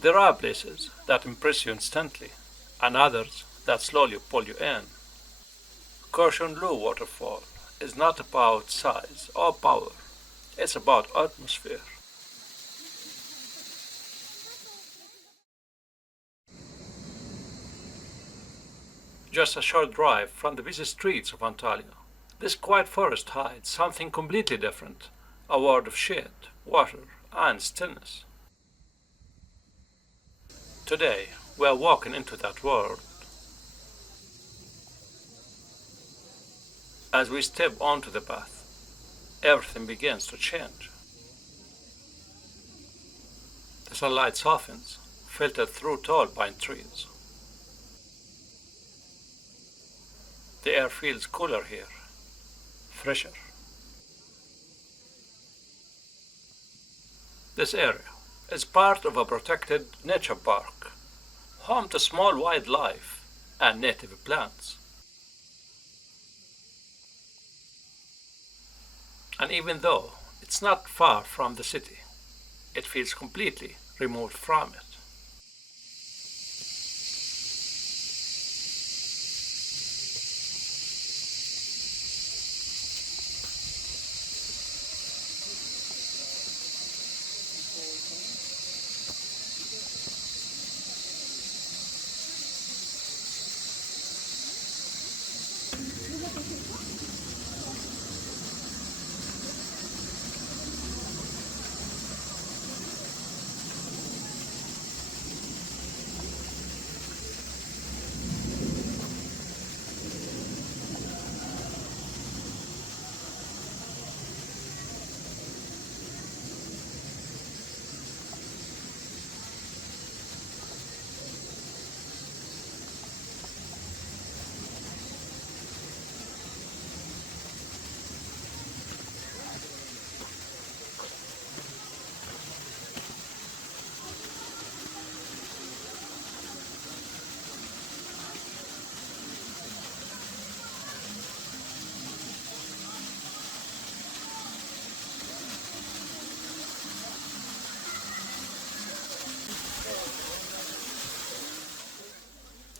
There are places that impress you instantly, and others that slowly pull you in. Kurşunlu Waterfall is not about size or power, it's about atmosphere. Just a short drive from the busy streets of Antalya, this quiet forest hides something completely different, a world of shade, water, and stillness. Today, we are walking into that world. As we step onto the path, everything begins to change. The sunlight softens, filtered through tall pine trees. The air feels cooler here, fresher. This area is part of a protected nature park, home to small wildlife and native plants. And even though it's not far from the city, it feels completely removed from it.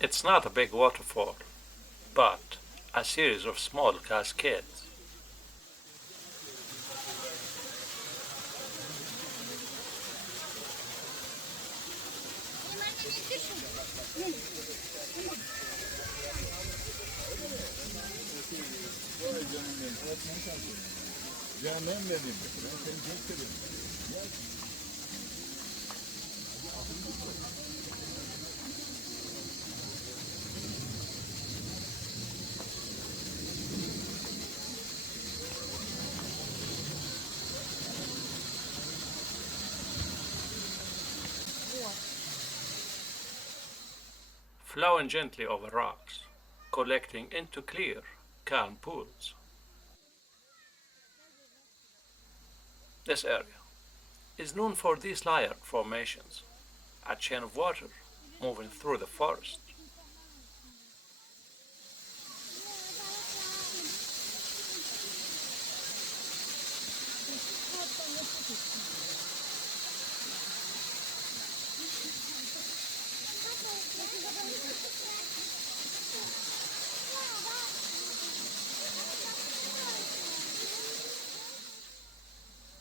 It's not a big waterfall, but a series of small cascades. Flowing gently over rocks, collecting into clear, calm pools. This area is known for these layered formations, a chain of water moving through the forest.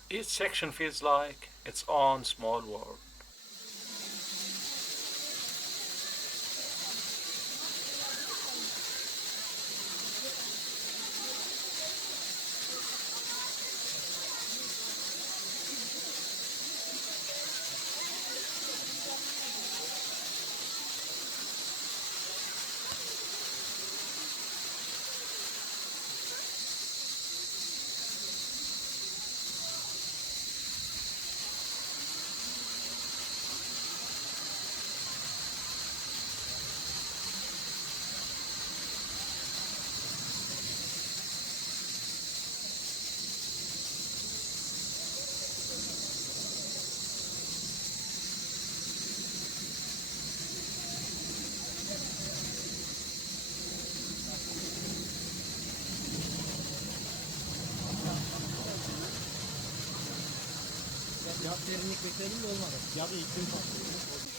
Each section feels like its own small world. Ya derinlik bekledim de olmadı. Ya da iklim farklı.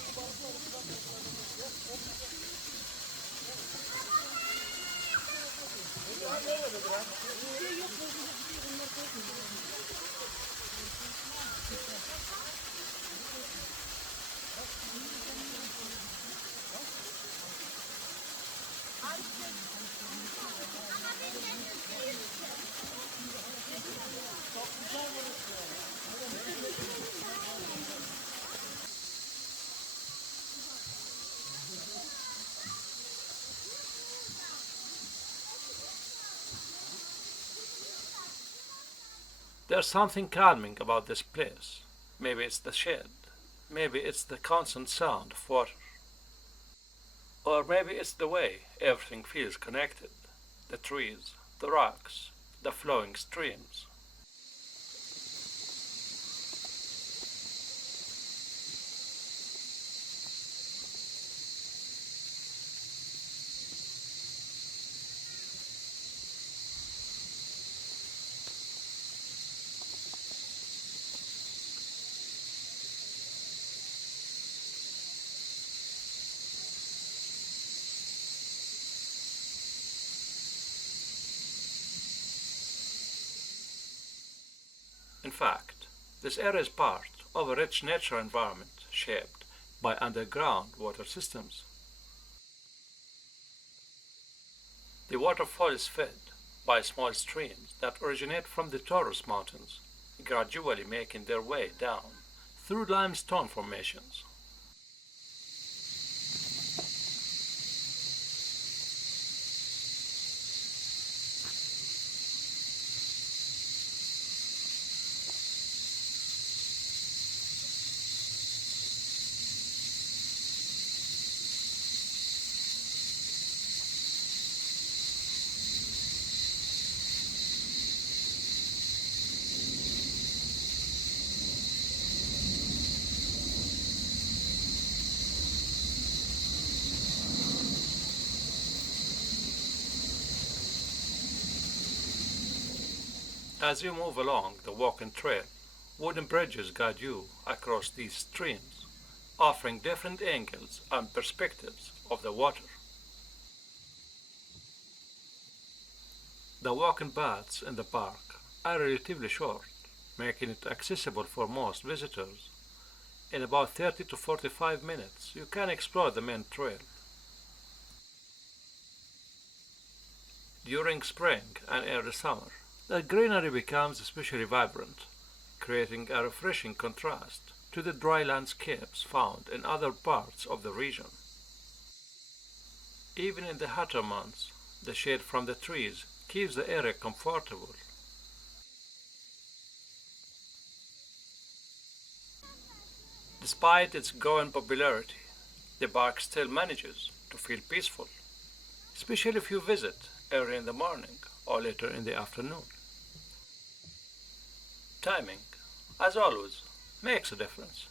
There's something calming about this place. Maybe it's the shade. Maybe it's the constant sound of water. Or maybe it's the way everything feels connected. The trees, the rocks, the flowing streams. In fact, this area is part of a rich natural environment shaped by underground water systems. The waterfall is fed by small streams that originate from the Taurus Mountains, gradually making their way down through limestone formations. As you move along the walking trail, wooden bridges guide you across these streams, offering different angles and perspectives of the water. The walking paths in the park are relatively short, making it accessible for most visitors. In about 30 to 45 minutes, you can explore the main trail. During spring and early summer, the greenery becomes especially vibrant, creating a refreshing contrast to the dry landscapes found in other parts of the region. Even in the hotter months, the shade from the trees keeps the area comfortable. Despite its growing popularity, the park still manages to feel peaceful, especially if you visit early in the morning or later in the afternoon. Timing, as always, makes a difference.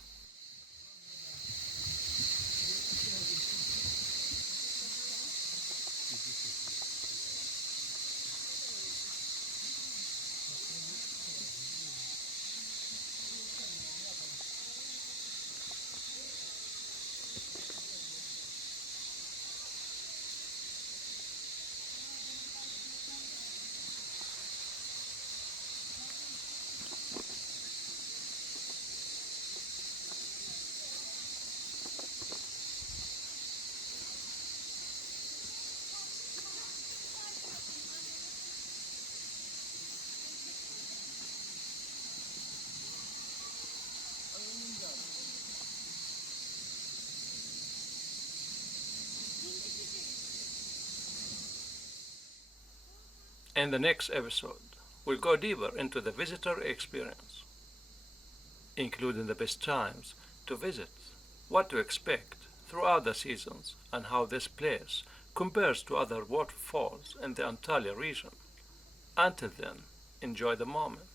In the next episode, we'll go deeper into the visitor experience, including the best times to visit, what to expect throughout the seasons, and how this place compares to other waterfalls in the Antalya region. Until then, enjoy the moment.